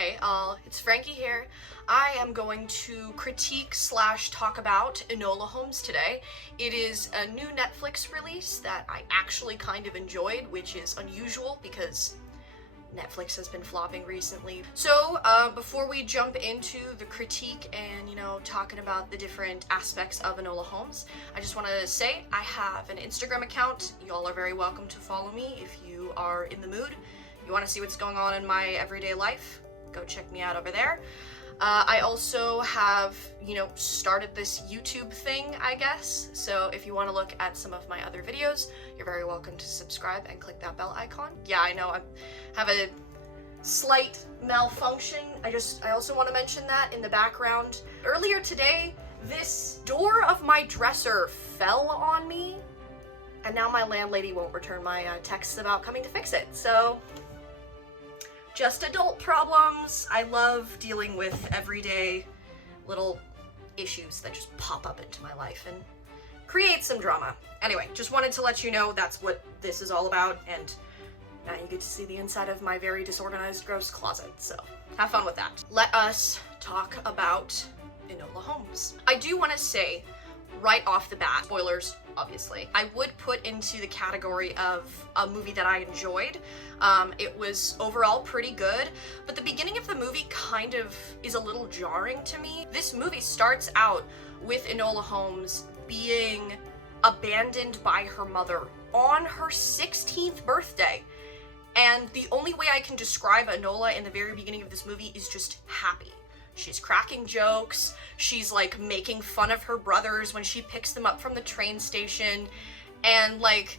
Hey all, it's Frankie here. I am going to critique / talk about Enola Holmes today. It is a new Netflix release that I actually kind of enjoyed, which is unusual because Netflix has been flopping recently. So, before we jump into the critique and, talking about the different aspects of Enola Holmes, I just want to say I have an Instagram account. Y'all are very welcome to follow me if you are in the mood. You want to see what's going on in my everyday life? Go check me out over there. I also have, started this YouTube thing, I guess. So if you want to look at some of my other videos, you're very welcome to subscribe and click that bell icon. Yeah, I know I have a slight malfunction. I also want to mention that in the background. Earlier today, this door of my dresser fell on me, and now my landlady won't return my texts about coming to fix it. So just adult problems. I love dealing with everyday little issues that just pop up into my life and create some drama. Anyway, just wanted to let you know that's what this is all about, and now you get to see the inside of my very disorganized, gross closet, so have fun with that. Let us talk about Enola Holmes. I do want to say, right off the bat, spoilers, obviously, I would put into the category of a movie that I enjoyed. It was overall pretty good, but the beginning of the movie kind of is a little jarring to me. This movie starts out with Enola Holmes being abandoned by her mother on her 16th birthday. And the only way I can describe Enola in the very beginning of this movie is just happy. She's cracking jokes, she's like making fun of her brothers when she picks them up from the train station, and like,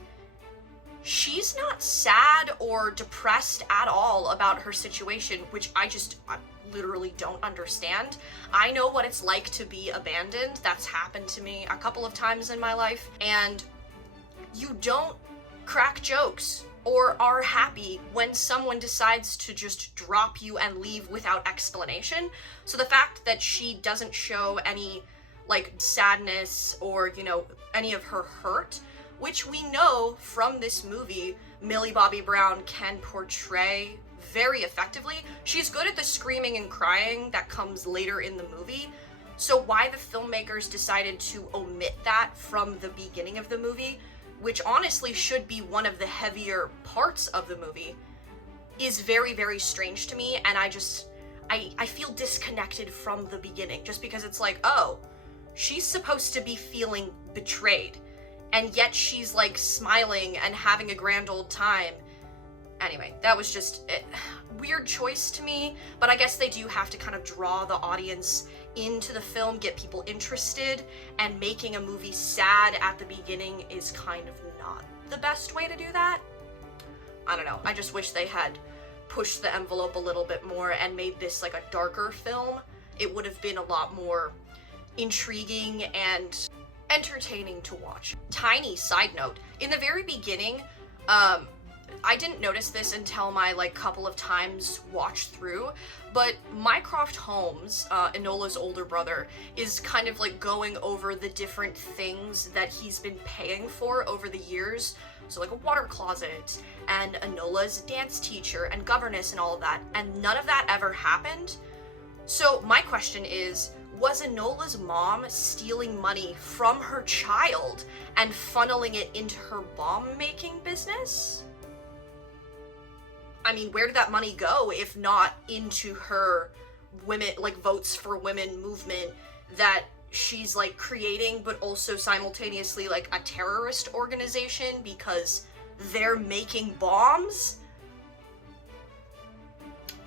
she's not sad or depressed at all about her situation, which I literally don't understand. I know what it's like to be abandoned. That's happened to me a couple of times in my life, and you don't crack jokes or are happy when someone decides to just drop you and leave without explanation. So the fact that she doesn't show any like sadness or, any of her hurt, which we know from this movie, Millie Bobby Brown can portray very effectively. She's good at the screaming and crying that comes later in the movie. So why the filmmakers decided to omit that from the beginning of the movie, which honestly should be one of the heavier parts of the movie, is very, very strange to me, and I feel disconnected from the beginning, just because it's like, oh, she's supposed to be feeling betrayed, and yet she's like smiling and having a grand old time. Anyway, that was just a weird choice to me, but I guess they do have to kind of draw the audience into the film, get people interested, and making a movie sad at the beginning is kind of not the best way to do that. I don't know, I just wish they had pushed the envelope a little bit more and made this like a darker film. It would have been a lot more intriguing and entertaining to watch. Tiny side note, in the very beginning, I didn't notice this until my couple of times watch through, but Mycroft Holmes, Enola's older brother, is kind of going over the different things that he's been paying for over the years. So a water closet and Enola's dance teacher and governess and all of that, and none of that ever happened. So my question is, was Enola's mom stealing money from her child and funneling it into her bomb-making business? I mean, where did that money go if not into her women, votes for women movement that she's creating, but also simultaneously a terrorist organization because they're making bombs?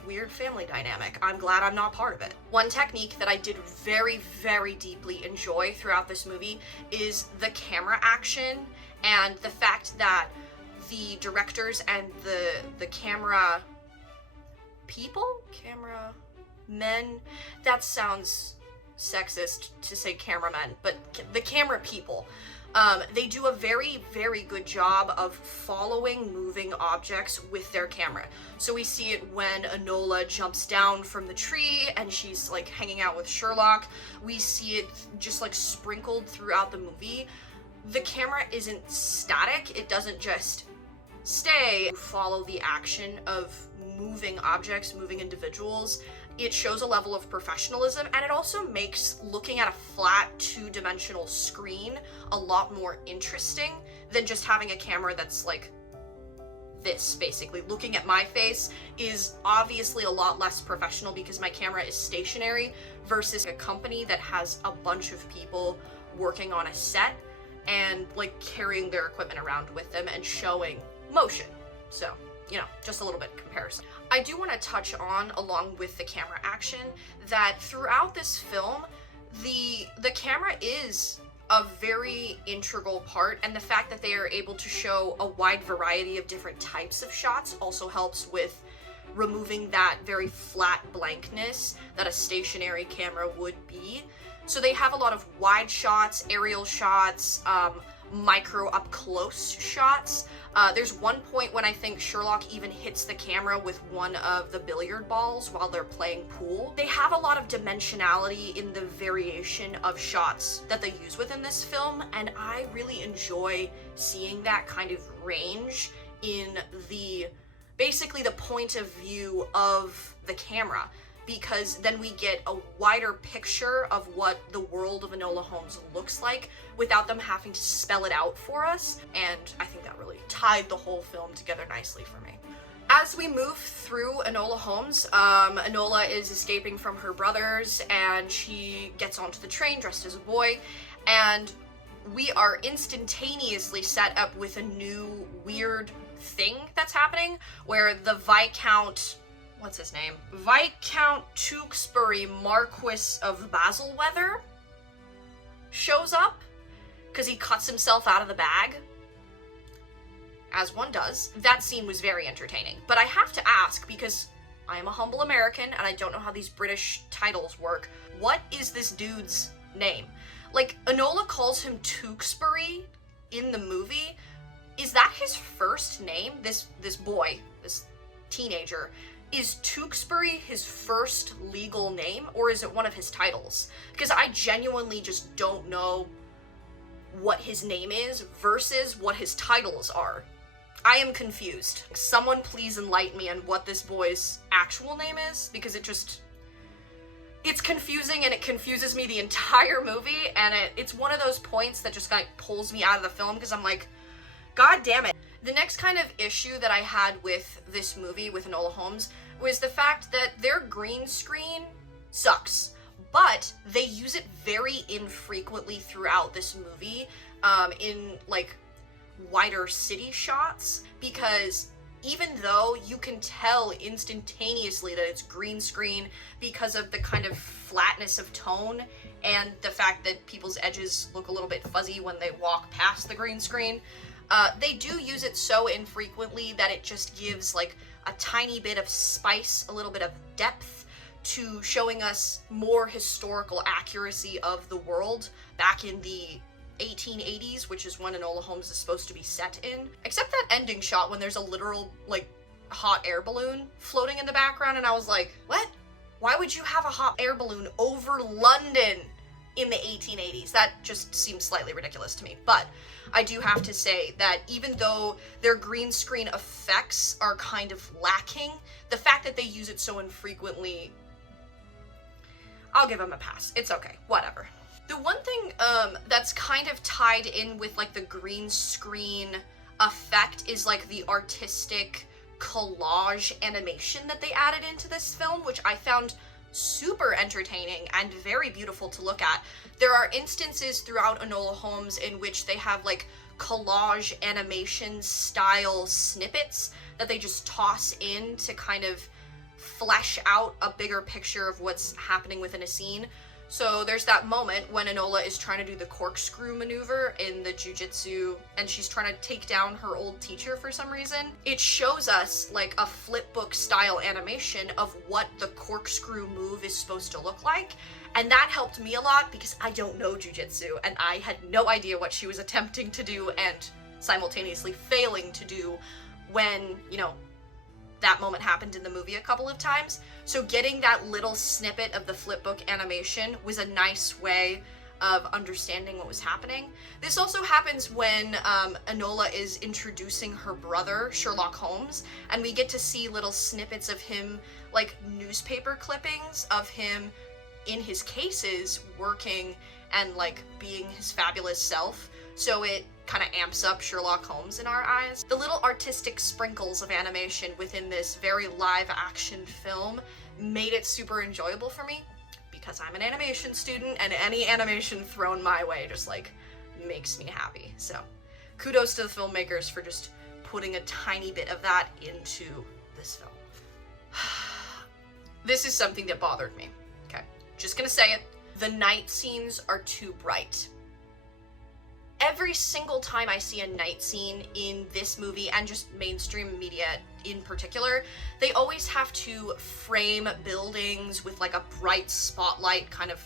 Weird family dynamic. I'm glad I'm not part of it. One technique that I did very, very deeply enjoy throughout this movie is the camera action and the fact that the directors and the camera men, that sounds sexist to say cameramen, but the camera people, they do a very, very good job of following moving objects with their camera. So we see it when Enola jumps down from the tree and she's hanging out with Sherlock. We see it just sprinkled throughout the movie. The camera isn't static. It doesn't just stay, follow the action of moving objects, moving individuals. It shows a level of professionalism, and it also makes looking at a flat two-dimensional screen a lot more interesting than just having a camera that's like this, basically. Looking at my face is obviously a lot less professional because my camera is stationary versus a company that has a bunch of people working on a set and like carrying their equipment around with them and showing motion. So, you know, just a little bit of comparison. I do want to touch on, along with the camera action, that throughout this film, the camera is a very integral part, and the fact that they are able to show a wide variety of different types of shots also helps with removing that very flat blankness that a stationary camera would be. So they have a lot of wide shots, aerial shots, micro up close shots. There's one point when I think Sherlock even hits the camera with one of the billiard balls while they're playing pool. They have a lot of dimensionality in the variation of shots that they use within this film, and I really enjoy seeing that kind of range in basically the point of view of the camera, because then we get a wider picture of what the world of Enola Holmes looks like without them having to spell it out for us, and I think that really tied the whole film together nicely for me. As we move through Enola Holmes, Enola is escaping from her brothers, and she gets onto the train dressed as a boy, and we are instantaneously set up with a new weird thing that's happening, where the Viscount, what's his name? Viscount Tewkesbury, Marquis of Basilweather, shows up because he cuts himself out of the bag, as one does. That scene was very entertaining, but I have to ask, because I am a humble American and I don't know how these British titles work, what is this dude's name? Like, Enola calls him Tewkesbury in the movie. Is that his first name? This boy, this teenager, is Tewkesbury his first legal name, or is it one of his titles? Because I genuinely just don't know what his name is versus what his titles are. I am confused. Someone please enlighten me on what this boy's actual name is, because it's confusing, and it confuses me the entire movie, and it's one of those points that just kind of pulls me out of the film, because I'm like, God damn it. The next kind of issue that I had with this movie, with Enola Holmes, was the fact that their green screen sucks, but they use it very infrequently throughout this movie, in like wider city shots, because even though you can tell instantaneously that it's green screen because of the kind of flatness of tone and the fact that people's edges look a little bit fuzzy when they walk past the green screen, they do use it so infrequently that it just gives like a tiny bit of spice, a little bit of depth to showing us more historical accuracy of the world back in the 1880s, which is when Enola Holmes is supposed to be set in. Except that ending shot when there's a literal, like, hot air balloon floating in the background, and I was like, what? Why would you have a hot air balloon over London in the 1880s? That just seems slightly ridiculous to me. But I do have to say that even though their green screen effects are kind of lacking, the fact that they use it so infrequently, I'll give them a pass. It's okay, whatever. The one thing that's kind of tied in with like the green screen effect is like the artistic collage animation that they added into this film, which I found super entertaining and very beautiful to look at. There are instances throughout Enola Holmes in which they have like collage animation style snippets that they just toss in to kind of flesh out a bigger picture of what's happening within a scene. So there's that moment when Enola is trying to do the corkscrew maneuver in the jujitsu, and she's trying to take down her old teacher for some reason. It shows us like a flipbook style animation of what the corkscrew move is supposed to look like, and that helped me a lot because I don't know jujitsu, and I had no idea what she was attempting to do and simultaneously failing to do when, you know, that moment happened in the movie a couple of times. So getting that little snippet of the flipbook animation was a nice way of understanding what was happening. This also happens when Enola is introducing her brother, Sherlock Holmes, and we get to see little snippets of him, like newspaper clippings of him in his cases working and like being his fabulous self. So it kind of amps up Sherlock Holmes in our eyes. The little artistic sprinkles of animation within this very live action film made it super enjoyable for me, because I'm an animation student and any animation thrown my way just like makes me happy. So kudos to the filmmakers for just putting a tiny bit of that into this film. This is something that bothered me. Okay, just gonna say it. The night scenes are too bright. Every single time I see a night scene in this movie, and just mainstream media in particular, they always have to frame buildings with like a bright spotlight kind of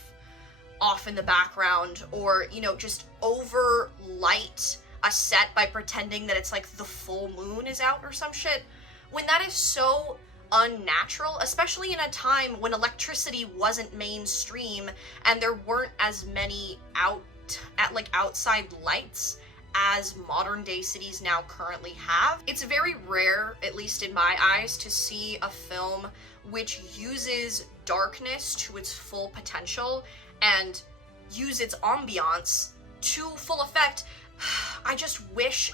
off in the background, or, you know, just over light a set by pretending that it's like the full moon is out or some shit, when that is so unnatural, especially in a time when electricity wasn't mainstream and there weren't as many outside lights as modern day cities now currently have. It's very rare, at least in my eyes, to see a film which uses darkness to its full potential and use its ambiance to full effect. I wish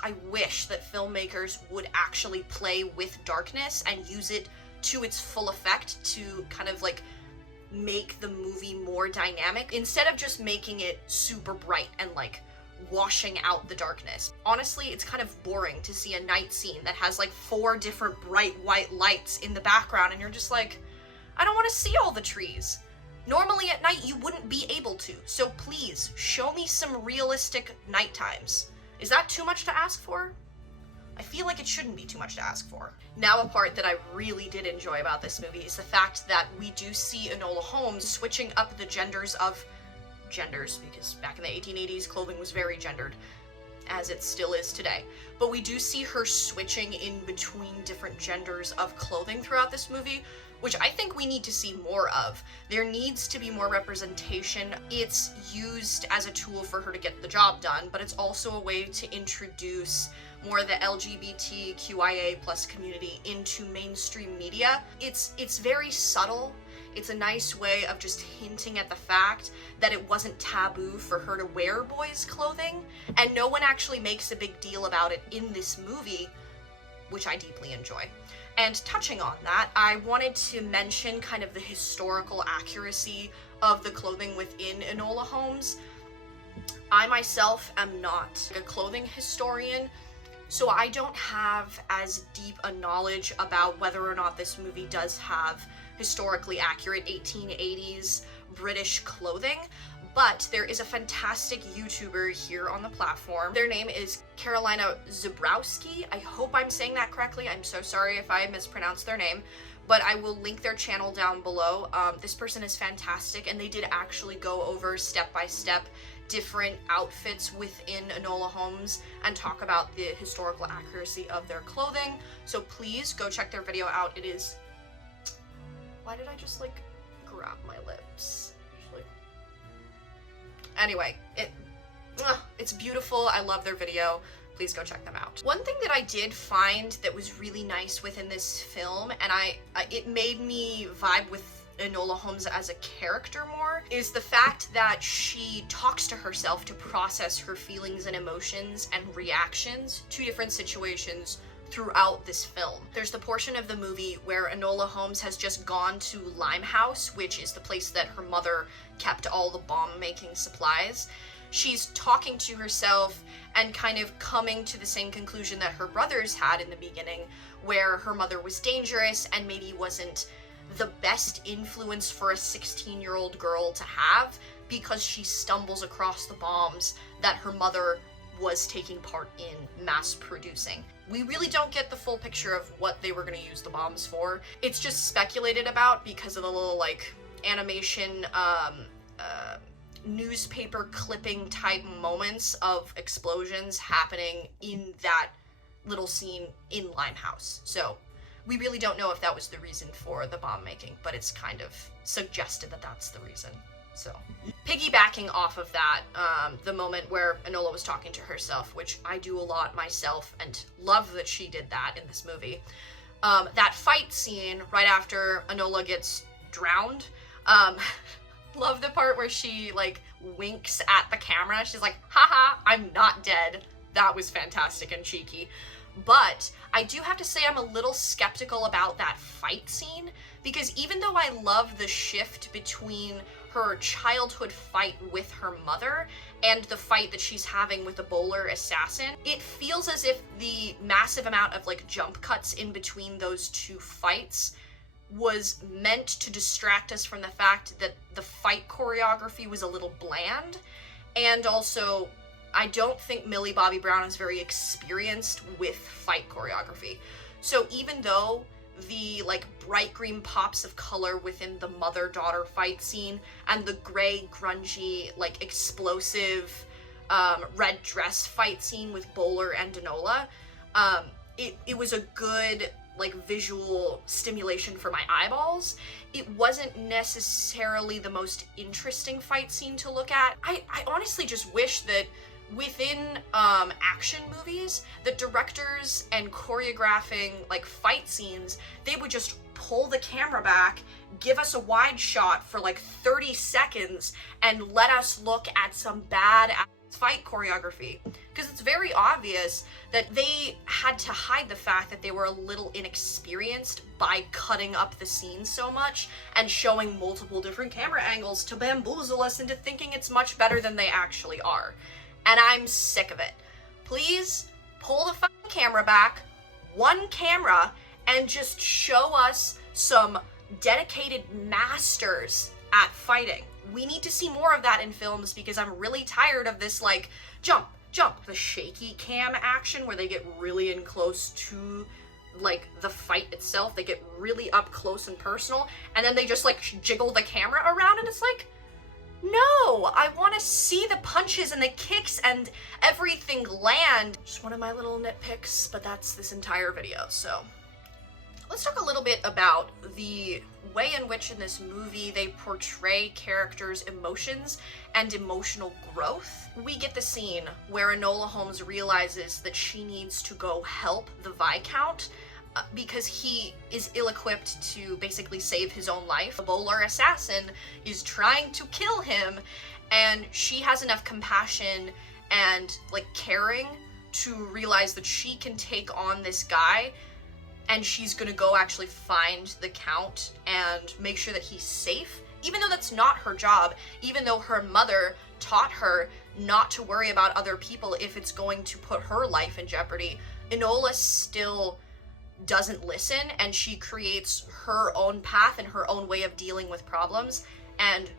that filmmakers would actually play with darkness and use it to its full effect to kind of like make the movie more dynamic, instead of just making it super bright and like washing out the darkness. Honestly, it's kind of boring to see a night scene that has like 4 different bright white lights in the background and you're just like, I don't want to see all the trees. Normally at night you wouldn't be able to, so please show me some realistic night times. Is that too much to ask for? I feel like it shouldn't be too much to ask for. Now, a part that I really did enjoy about this movie is the fact that we do see Enola Holmes switching up the genders, because back in the 1880s, clothing was very gendered, as it still is today. But we do see her switching in between different genders of clothing throughout this movie, which I think we need to see more of. There needs to be more representation. It's used as a tool for her to get the job done, but it's also a way to introduce more of the LGBTQIA plus community into mainstream media. It's very subtle. It's a nice way of just hinting at the fact that it wasn't taboo for her to wear boys' clothing, and no one actually makes a big deal about it in this movie, which I deeply enjoy. And touching on that, I wanted to mention kind of the historical accuracy of the clothing within Enola Holmes. I myself am not a clothing historian, so I don't have as deep a knowledge about whether or not this movie does have historically accurate 1880s British clothing, but there is a fantastic YouTuber here on the platform. Their name is Carolina Zubrowski. I hope I'm saying that correctly. I'm so sorry if I mispronounced their name, but I will link their channel down below. This person is fantastic, and they did actually go over step-by-step different outfits within Enola Holmes and talk about the historical accuracy of their clothing. So please go check their video out. It is... Why did I just like grab my lips? Anyway, it's beautiful. I love their video. Please go check them out. One thing that I did find that was really nice within this film, and it made me vibe with Enola Holmes as a character more, is the fact that she talks to herself to process her feelings and emotions and reactions to different situations throughout this film. There's the portion of the movie where Enola Holmes has just gone to Limehouse, which is the place that her mother kept all the bomb-making supplies. She's talking to herself and kind of coming to the same conclusion that her brothers had in the beginning, where her mother was dangerous and maybe wasn't the best influence for a 16-year-old girl to have, because she stumbles across the bombs that her mother was taking part in mass producing. We really don't get the full picture of what they were going to use the bombs for. It's just speculated about because of the little like animation newspaper clipping type moments of explosions happening in that little scene in Limehouse. So we really don't know if that was the reason for the bomb making, but it's kind of suggested that that's the reason. So, piggybacking off of that, the moment where Enola was talking to herself, which I do a lot myself and love that she did that in this movie. That fight scene right after Enola gets drowned, love the part where she, like, winks at the camera. She's like, haha, I'm not dead. That was fantastic and cheeky. But I do have to say I'm a little skeptical about that fight scene, because even though I love the shift between her childhood fight with her mother and the fight that she's having with the bowler assassin, it feels as if the massive amount of, like, jump cuts in between those two fights was meant to distract us from the fact that the fight choreography was a little bland. And also, I don't think Millie Bobby Brown is very experienced with fight choreography. So even though the, like, bright green pops of color within the mother-daughter fight scene and the gray, grungy, like, explosive red dress fight scene with Bowler and Enola, it was a good, like, visual stimulation for my eyeballs. It wasn't necessarily the most interesting fight scene to look at. I honestly just wish that within action movies, the directors and choreographing, like, fight scenes, they would just pull the camera back, give us a wide shot for like 30 seconds, and let us look at some bad fight choreography. Because it's very obvious that they had to hide the fact that they were a little inexperienced by cutting up the scene so much and showing multiple different camera angles to bamboozle us into thinking it's much better than they actually are. And I'm sick of it. Please pull the fucking camera back, one camera, and just show us some dedicated masters at fighting. We need to see more of that in films, because I'm really tired of this, like, jump, jump, the shaky cam action where they get really in close to, like, the fight itself. They get really up close and personal, and then they just, like, jiggle the camera around, and it's like, no, I want to see the punches and the kicks and everything land. Just one of my little nitpicks, but that's this entire video, so. Let's talk a little bit about the way in which in this movie they portray characters' emotions and emotional growth. We get the scene where Enola Holmes realizes that she needs to go help the Viscount because he is ill-equipped to basically save his own life. The bowler assassin is trying to kill him, and she has enough compassion and, like, caring to realize that she can take on this guy, and she's gonna go actually find the Count and make sure that he's safe, even though that's not her job, even though her mother taught her not to worry about other people if it's going to put her life in jeopardy. Enola still doesn't listen, and she creates her own path and her own way of dealing with problems, and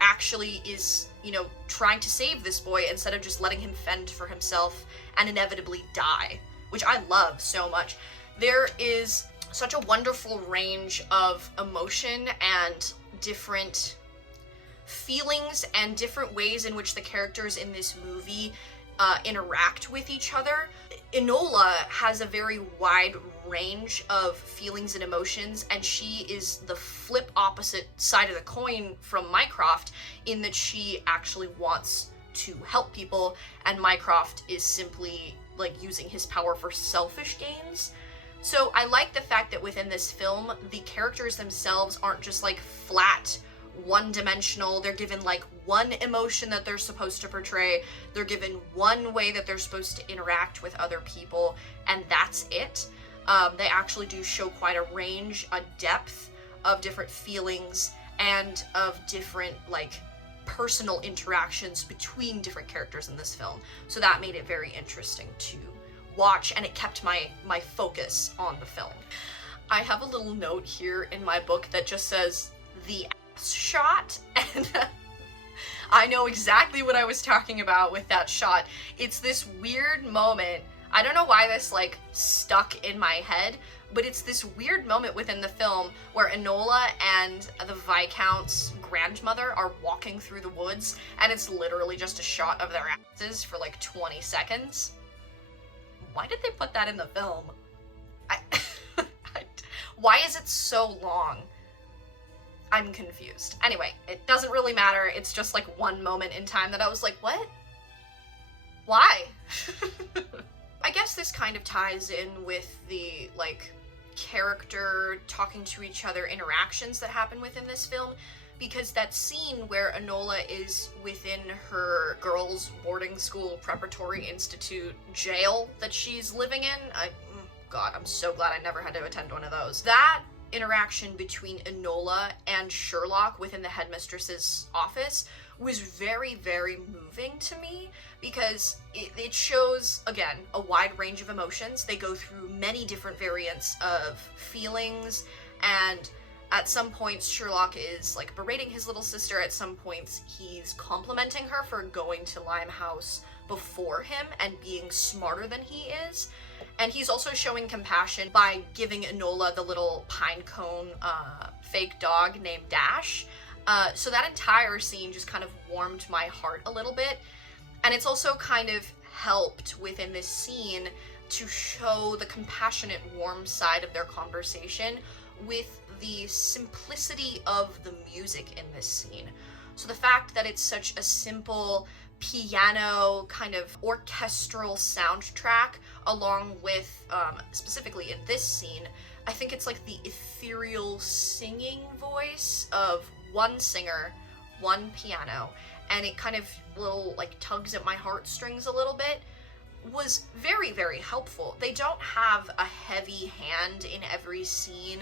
actually is, you know, trying to save this boy instead of just letting him fend for himself and inevitably die, which I love so much. There is such a wonderful range of emotion and different feelings and different ways in which the characters in this movie interact with each other. Enola has a very wide range of feelings and emotions, and she is the flip opposite side of the coin from Mycroft in that she actually wants to help people, and Mycroft is simply, like, using his power for selfish gains. So I like the fact that within this film, the characters themselves aren't just, like, flat, one-dimensional. They're given, like, one emotion that they're supposed to portray. They're given one way that they're supposed to interact with other people, and that's it. They actually do show quite a range, a depth of different feelings and of different, like, personal interactions between different characters in this film. So that made it very interesting to watch, and it kept my focus on the film. I have a little note here in my book that just says the ass shot, and I know exactly what I was talking about with that shot. It's this weird moment. I don't know why this, like, stuck in my head, but it's this weird moment within the film where Enola and the Viscount's grandmother are walking through the woods, and it's literally just a shot of their asses for like 20 seconds. Why did they put that in the film? Why is it so long? I'm confused. Anyway, it doesn't really matter. It's just like one moment in time that I was like, what? Why? I guess this kind of ties in with the, like, character talking to each other interactions that happen within this film, because that scene where Enola is within her girls' boarding school preparatory institute jail that she's living in, God, I'm so glad I never had to attend one of those. That interaction between Enola and Sherlock within the headmistress's office was very, very moving to me, because it shows, again, a wide range of emotions. They go through many different variants of feelings, and at some points Sherlock is like berating his little sister, at some points he's complimenting her for going to Limehouse before him and being smarter than he is. And he's also showing compassion by giving Enola the little pinecone fake dog named Dash. So that entire scene just kind of warmed my heart a little bit. And it's also kind of helped within this scene to show the compassionate, warm side of their conversation with the simplicity of the music in this scene. So the fact that it's such a simple piano kind of orchestral soundtrack, along with, specifically in this scene, I think it's like the ethereal singing voice of one singer, one piano, and it kind of little like tugs at my heartstrings a little bit, was very, very helpful. They don't have a heavy hand in every scene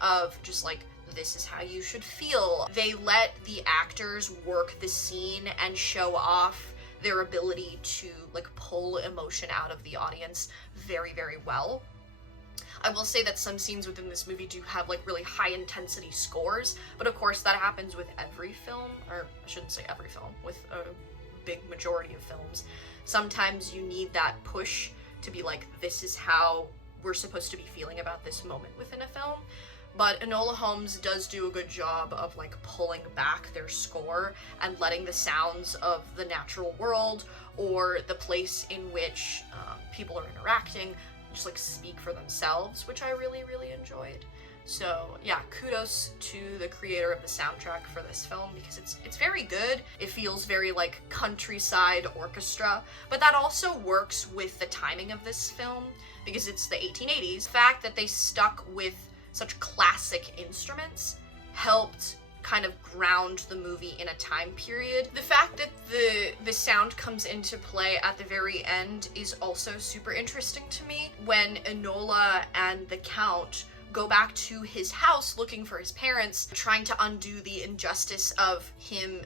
of just like, this is how you should feel. They let the actors work the scene and show off their ability to like pull emotion out of the audience very, very well. I will say that some scenes within this movie do have like really high intensity scores, but of course that happens with every film, or I shouldn't say every film, with a big majority of films. Sometimes you need that push to be like, this is how we're supposed to be feeling about this moment within a film. But Enola Holmes does do a good job of like pulling back their score and letting the sounds of the natural world or the place in which people are interacting just like speak for themselves, which I really, really enjoyed. So yeah, kudos to the creator of the soundtrack for this film, because it's very good. It feels very like countryside orchestra, but that also works with the timing of this film because it's the 1880s. The fact that they stuck with such classic instruments helped kind of ground the movie in a time period. The fact that the sound comes into play at the very end is also super interesting to me. When Enola and the Count go back to his house looking for his parents, trying to undo the injustice of him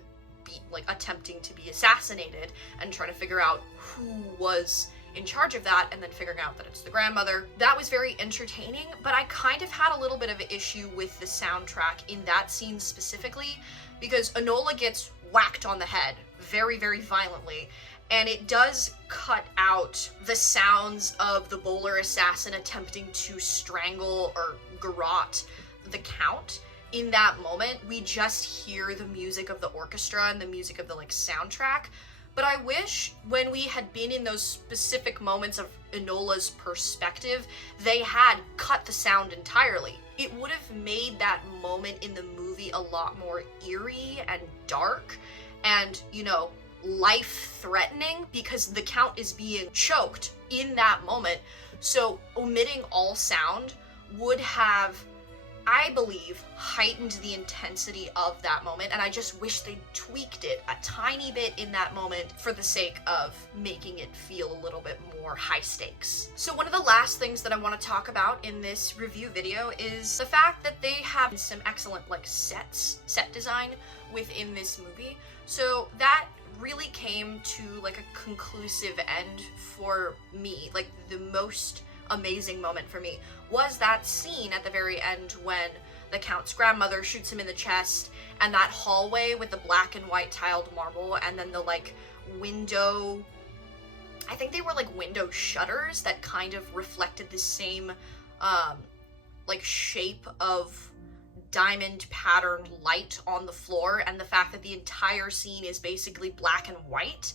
attempting to be assassinated and trying to figure out who was in charge of that, and then figuring out that it's the grandmother. That was very entertaining, but I kind of had a little bit of an issue with the soundtrack in that scene specifically, because Enola gets whacked on the head very, very violently, and it does cut out the sounds of the bowler assassin attempting to strangle or garrote the Count. In that moment, we just hear the music of the orchestra and the music of the soundtrack. But I wish when we had been in those specific moments of Enola's perspective, they had cut the sound entirely. It would have made that moment in the movie a lot more eerie and dark and, life-threatening, because the Count is being choked in that moment. So omitting all sound would have, I believe, heightened the intensity of that moment, and I just wish they tweaked it a tiny bit in that moment for the sake of making it feel a little bit more high stakes. So one of the last things that I want to talk about in this review video is the fact that they have some excellent set design within this movie. So that really came to a conclusive end for me. The most amazing moment for me was that scene at the very end when the Count's grandmother shoots him in the chest, and that hallway with the black and white tiled marble, and then the window, I think they were window shutters that kind of reflected the same shape of diamond patterned light on the floor, and the fact that the entire scene is basically black and white.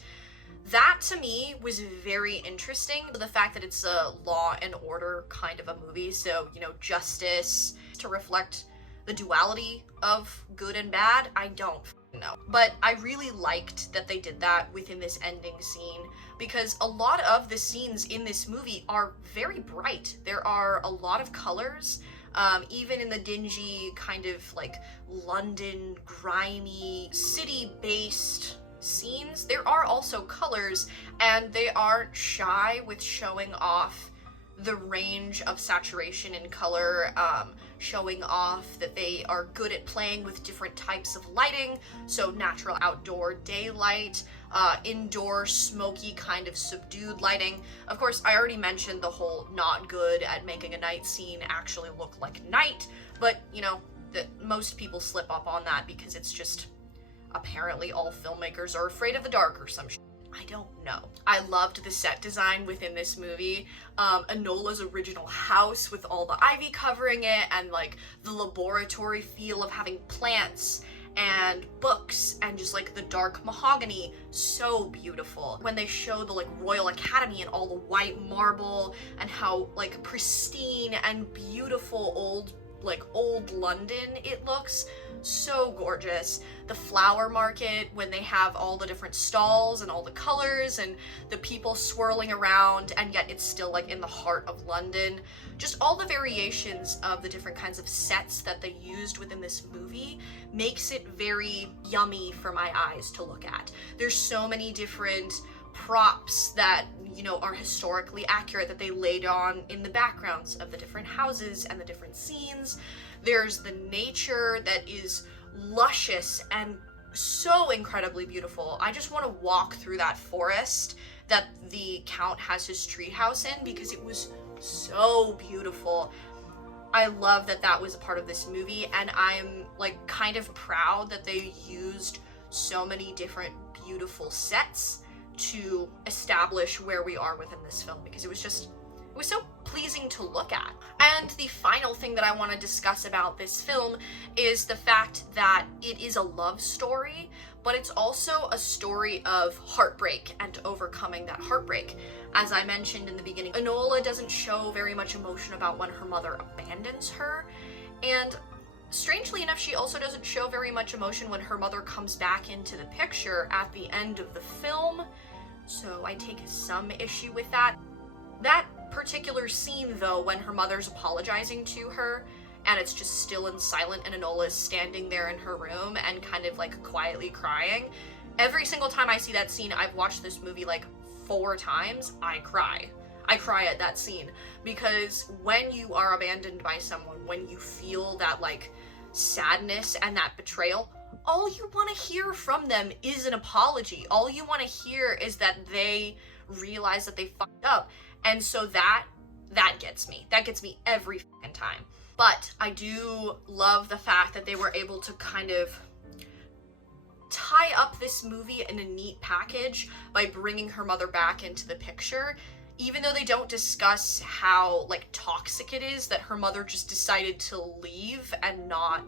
That, to me, was very interesting. The fact that it's a law and order kind of a movie, so, justice, to reflect the duality of good and bad, I don't know. But I really liked that they did that within this ending scene, because a lot of the scenes in this movie are very bright. There are a lot of colors, even in the dingy kind of like London, grimy, city-based scenes, there are also colors, and they aren't shy with showing off the range of saturation in color, showing off that they are good at playing with different types of lighting, so natural outdoor daylight, indoor smoky kind of subdued lighting. Of course, I already mentioned the whole not good at making a night scene actually look like night, but you know, most people slip up on that because it's just apparently all filmmakers are afraid of the dark or some shit. I don't know. I loved the set design within this movie. Enola's original house with all the ivy covering it, and like the laboratory feel of having plants and books and just like the dark mahogany, so beautiful. When they show the like Royal Academy and all the white marble and how like pristine and beautiful old London it looks, so gorgeous. The flower market, when they have all the different stalls and all the colors and the people swirling around, and yet it's still like in the heart of London. Just all the variations of the different kinds of sets that they used within this movie makes it very yummy for my eyes to look at. There's so many different props that, you know, are historically accurate that they laid on in the backgrounds of the different houses and the different scenes. There's the nature that is luscious and so incredibly beautiful. I just want to walk through that forest that the Count has his treehouse in because it was so beautiful. I love that that was a part of this movie, and I'm like kind of proud that they used so many different beautiful sets to establish where we are within this film, because it was so pleasing to look at. And the final thing that I want to discuss about this film is the fact that it is a love story, but it's also a story of heartbreak and overcoming that heartbreak. As I mentioned in the beginning, Enola doesn't show very much emotion about when her mother abandons her, and strangely enough, she also doesn't show very much emotion when her mother comes back into the picture at the end of the film, so I take some issue with that. That particular scene, though, when her mother's apologizing to her, and it's just still and silent, and Enola is standing there in her room and kind of like quietly crying, every single time I see that scene, I've watched this movie like 4 times, I cry. I cry at that scene, because when you are abandoned by someone, when you feel that like sadness and that betrayal, all you want to hear from them is an apology. All you want to hear is that they realize that they fucked up. And so that gets me. That gets me every fucking time. But I do love the fact that they were able to kind of tie up this movie in a neat package by bringing her mother back into the picture, even though they don't discuss how like toxic it is that her mother just decided to leave and not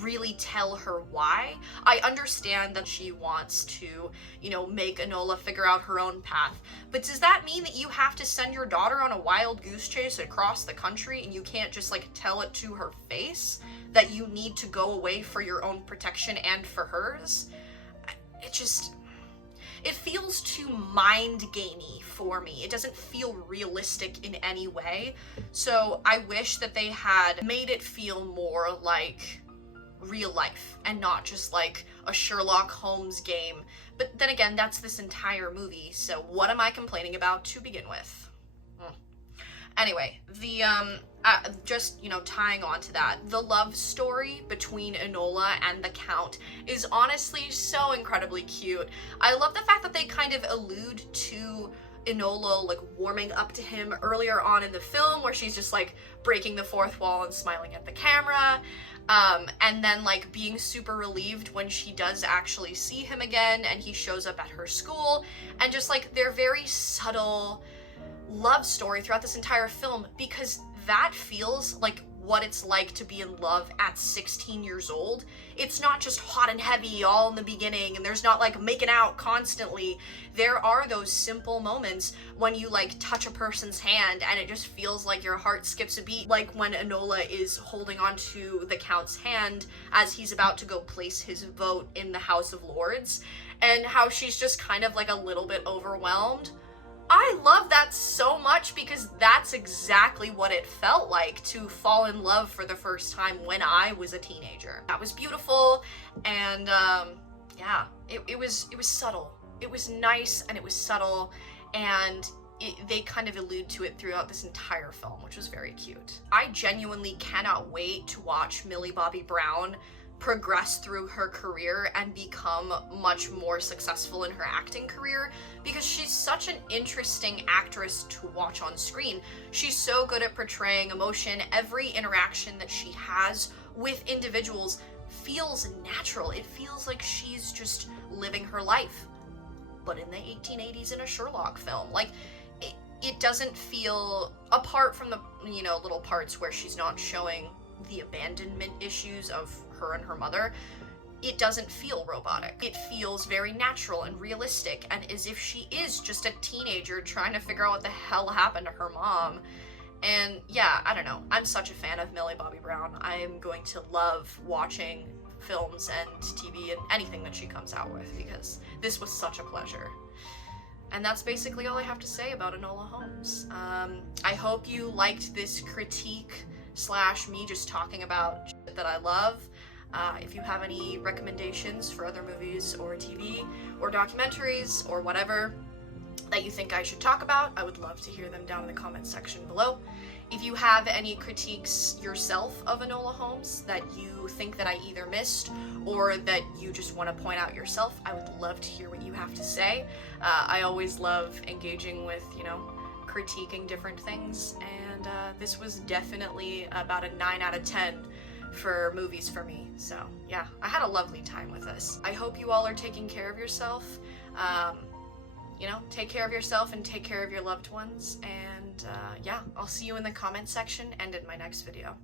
really tell her why. I understand that she wants to, you know, make Enola figure out her own path, but does that mean that you have to send your daughter on a wild goose chase across the country and you can't just like tell it to her face that you need to go away for your own protection and for hers? It feels too mind-gamey for me. It doesn't feel realistic in any way. So I wish that they had made it feel more like real life and not just like a Sherlock Holmes game. But then again, that's this entire movie, so what am I complaining about to begin with? Anyway, the just, you know, tying on to that, the love story between Enola and the Count is honestly so incredibly cute. I love the fact that they kind of allude to Enola like warming up to him earlier on in the film, where she's just like breaking the fourth wall and smiling at the camera, and then like being super relieved when she does actually see him again and he shows up at her school, and just like their very subtle love story throughout this entire film, because that feels like what it's like to be in love at 16 years old. It's not just hot and heavy all in the beginning, and there's not like making out constantly. There are those simple moments when you like touch a person's hand and it just feels like your heart skips a beat, like when Enola is holding onto the Count's hand as he's about to go place his vote in the House of Lords, and how she's just kind of like a little bit overwhelmed. I love that so much because that's exactly what it felt like to fall in love for the first time when I was a teenager. That was beautiful, and yeah, it was subtle. It was nice and it was subtle, and they kind of allude to it throughout this entire film, which was very cute. I genuinely cannot wait to watch Millie Bobby Brown progress through her career and become much more successful in her acting career, because she's such an interesting actress to watch on screen. She's so good at portraying emotion. Every interaction that she has with individuals feels natural. It feels like she's just living her life, but in the 1880s in a Sherlock film. Like, it doesn't feel, apart from the, you know, little parts where she's not showing the abandonment issues of her and her mother, it doesn't feel robotic. It feels very natural and realistic, and as if she is just a teenager trying to figure out what the hell happened to her mom. And yeah, I don't know. I'm such a fan of Millie Bobby Brown. I am going to love watching films and TV and anything that she comes out with, because this was such a pleasure. And that's basically all I have to say about Enola Holmes. I hope you liked this critique / me just talking about shit that I love. If you have any recommendations for other movies or TV or documentaries or whatever that you think I should talk about, I would love to hear them down in the comments section below. If you have any critiques yourself of Enola Holmes that you think that I either missed or that you just want to point out yourself, I would love to hear what you have to say. I always love engaging with, you know, critiquing different things, and this was definitely about a 9 out of 10 for movies for me. So yeah, I had a lovely time with this. I hope you all are taking care of yourself. You know, take care of yourself and take care of your loved ones, and yeah, I'll see you in the comment section and in my next video.